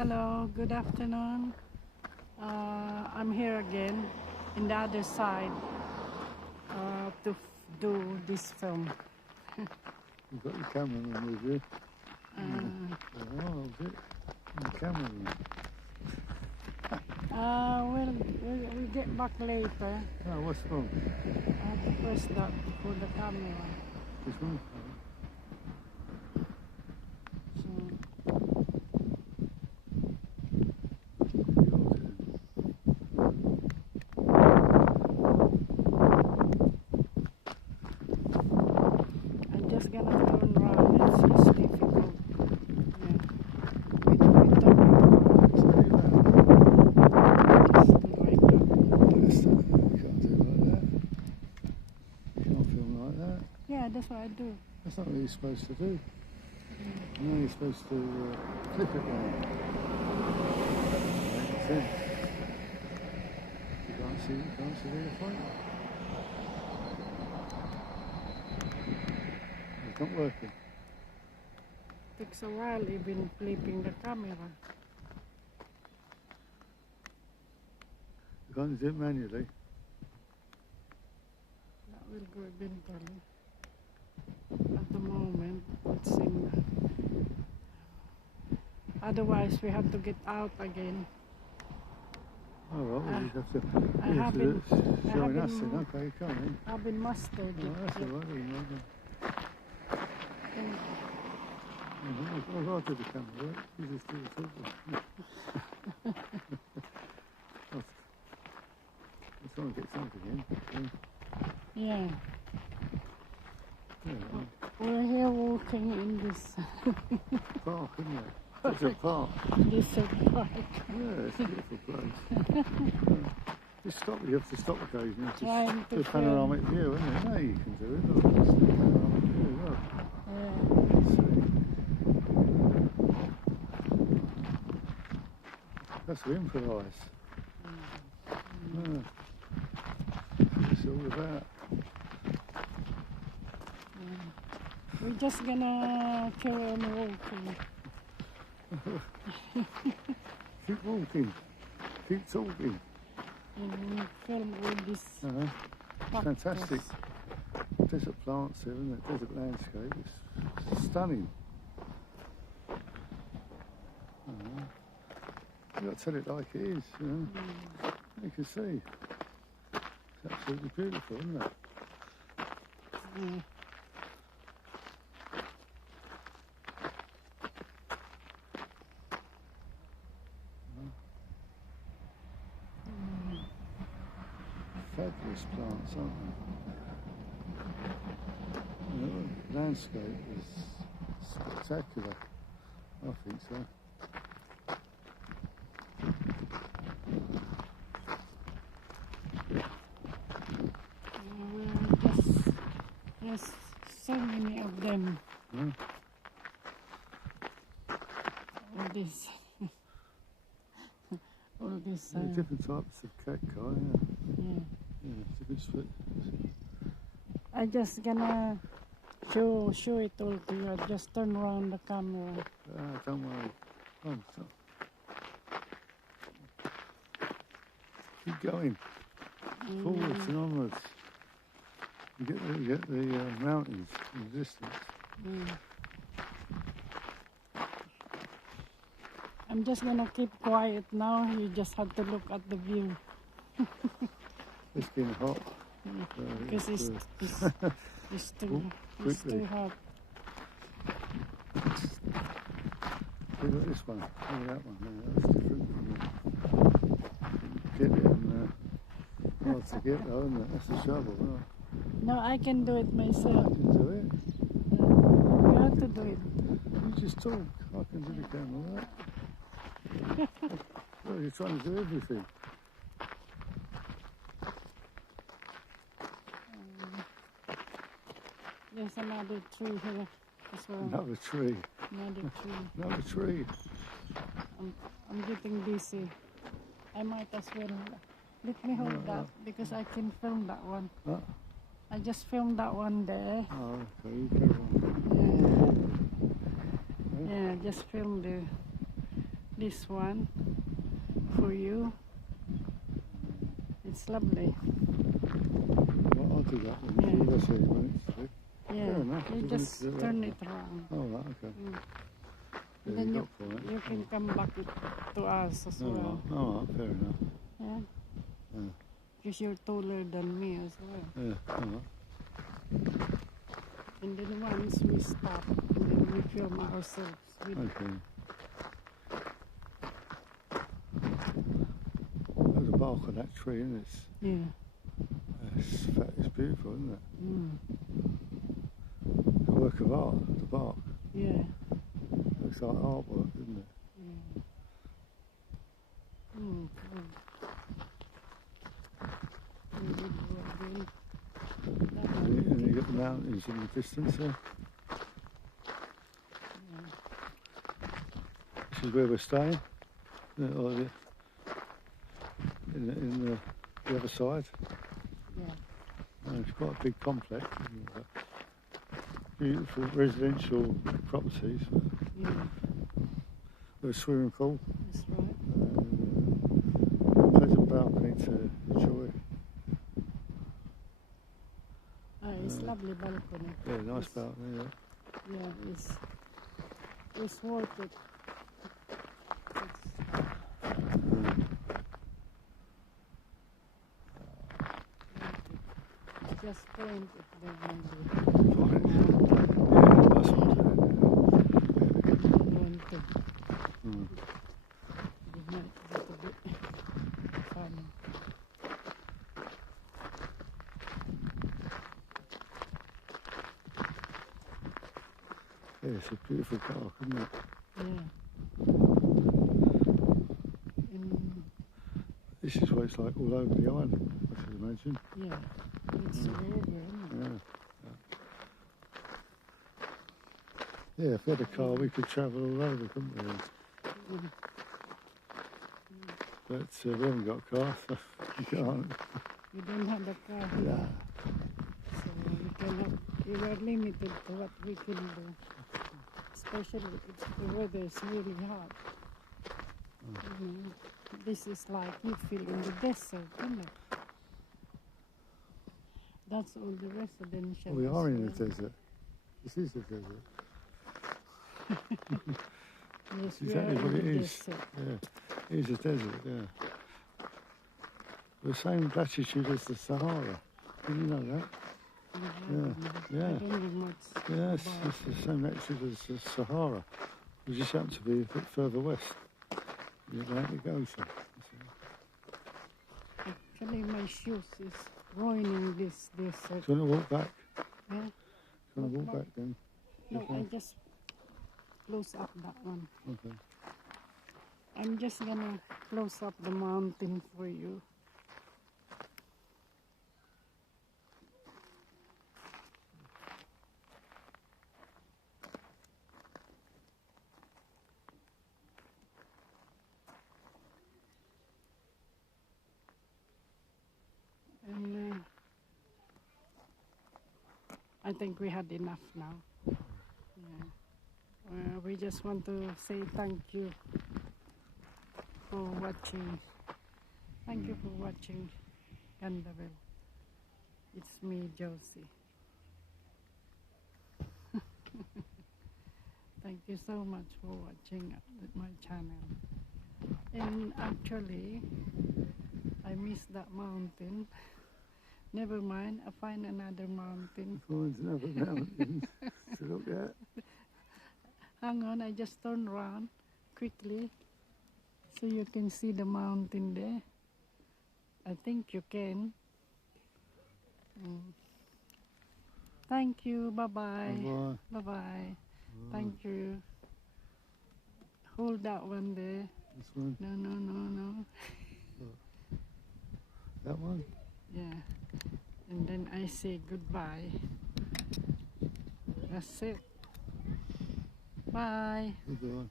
Hello, good afternoon. I'm here again in the other side to do this film. You've got your cameraman with you. Oh, is it? The cameraman. We'll get back later. Oh, what's wrong? I have to press that for the camera. This one? I'm just gonna turn around. It's difficult. Yeah. We turn around. Just do like that. You can't do it like that. You can't film like that. Yeah, that's what I do. That's not what you're supposed to do. No, you're supposed to flip it round. Makes sense. You can't see the point. It's not working. Takes a while even flipping the camera. You can't do it manually. That will go eventually. At the moment, it's in. Otherwise, we have to get out again. All right, we just have to. I haven't- I showing us haven't- then. Okay, come on. I've been mustard. Oh, that's all right. I'll do the camera work. You just do the talking. I'm trying to get something in. Yeah, Yeah, we're here walking in this park, isn't it? It's a park. desert park. Yeah, it's a beautiful place. You stop. You have to stop occasionally. Trying to Do a film. panoramic view, isn't it? No, you can do it. Look, it's a panoramic view. Look. Yeah. Let's see. That's to improvise. Yeah. It's all about. We're just gonna carry on walking. Keep walking. Keep talking. And film all this cactus. Fantastic. Desert plants here, isn't it? Desert landscape. It's stunning. You've got to tell it like it is, you know. You can see. It's absolutely beautiful, isn't it? Yeah. Fabulous plants, aren't they? The landscape is spectacular. I think so. There's so many of them. Hmm? All this. All this. Different types of cacti, Yeah. yeah, different split. I just gonna show it all to you. I just turn around the camera. Don't worry. Come on, keep going. Forwards and onwards. You get the mountains in the distance. I'm just gonna keep quiet now. You just have to look at the view. It's been hot. Because it's too hot. Look at this one. Look at that one. Yeah, that's different from it. Get it and hard to get though, isn't it? That's a shovel, right? No, I can do it myself. You can do it. You have to do it. You just talk. I can do the camera, right? Well, you're trying to do everything. There's another tree here as well. Another tree. Another tree. Another tree. I'm getting busy. I might as well. Let me hold that because I can film that one. Huh? I just filmed that one there. Oh, okay, you carry on. Yeah, just film this one for you. It's lovely. Well, I'll do that then. Yeah. That's it, right? Yeah, Fair enough. you You just want to do turn that? it around. Oh, right, okay. Mm. Yeah, Then you you, got for it. you can come back to us as Oh, well. right. Oh, right, fair enough. Yeah, Yeah, because you're taller than me as well. yeah, all right. And then once we stop, and then we film ourselves with Okay. Look at the bark of that tree, isn't it? yeah. It's beautiful, isn't it? Mm. A work of art, the bark. Yeah. Looks like artwork, doesn't it? Yeah. Mm. And you got the mountains in the distance there. This is where we're staying. Or in the other side. Yeah. It's quite a big complex. Beautiful residential properties. Yeah. With a swimming pool. That's right. Pleasant balcony to enjoy. It's lovely balcony. Yeah, nice It's- balcony. Yeah. Yeah, it's worth it. It's just paint it there maybe. Fine. Yeah, that's what I'm saying. Going to Mm. it might get a bit fun. Yeah, it's a beautiful park, isn't it? Yeah. And This is what it's like all over the island, I should imagine. yeah, it's a river, isn't it? Yeah. Yeah, if we had a car, we could travel all over, couldn't we? Mm. But we haven't got a car, so you can't. We don't have a car here, Yeah. so we cannot. We were limited to what we can do. Especially if the weather is really hot. You know, this is like you feel in the desert, isn't it? That's all the residential. We are as in a well. desert. This is a desert. Yes, Exactly we are what in it the is. desert. Yeah, it is a desert, yeah. The same latitude as the Sahara. Did you know that? Yeah. I don't know much Yes, about it's the same latitude as the Sahara. We just happen to be a bit further west. The Atlantic Ocean. Actually, my shoes is ruining this desert. Do you want to walk back? Yeah? Do you want to walk back then? No, Okay. I just close up that one. Okay. I'm just gonna close up the mountain for you. And I think we had enough now. Yeah. We just want to say thank you for watching. Thank you for watching Gandaville. It's me, Josie. Thank you so much for watching my channel. And actually, I missed that mountain. Never mind, I find another mountain. Find another mountain to look at. Hang on, I just turn around quickly so you can see the mountain there. I think you can. Thank you. Bye-bye. Bye-bye. Bye-bye. Thank you. Hold that one there. This one, No, no, no, no. that one. Yeah. And then I say goodbye. That's it. Bye. Goodbye.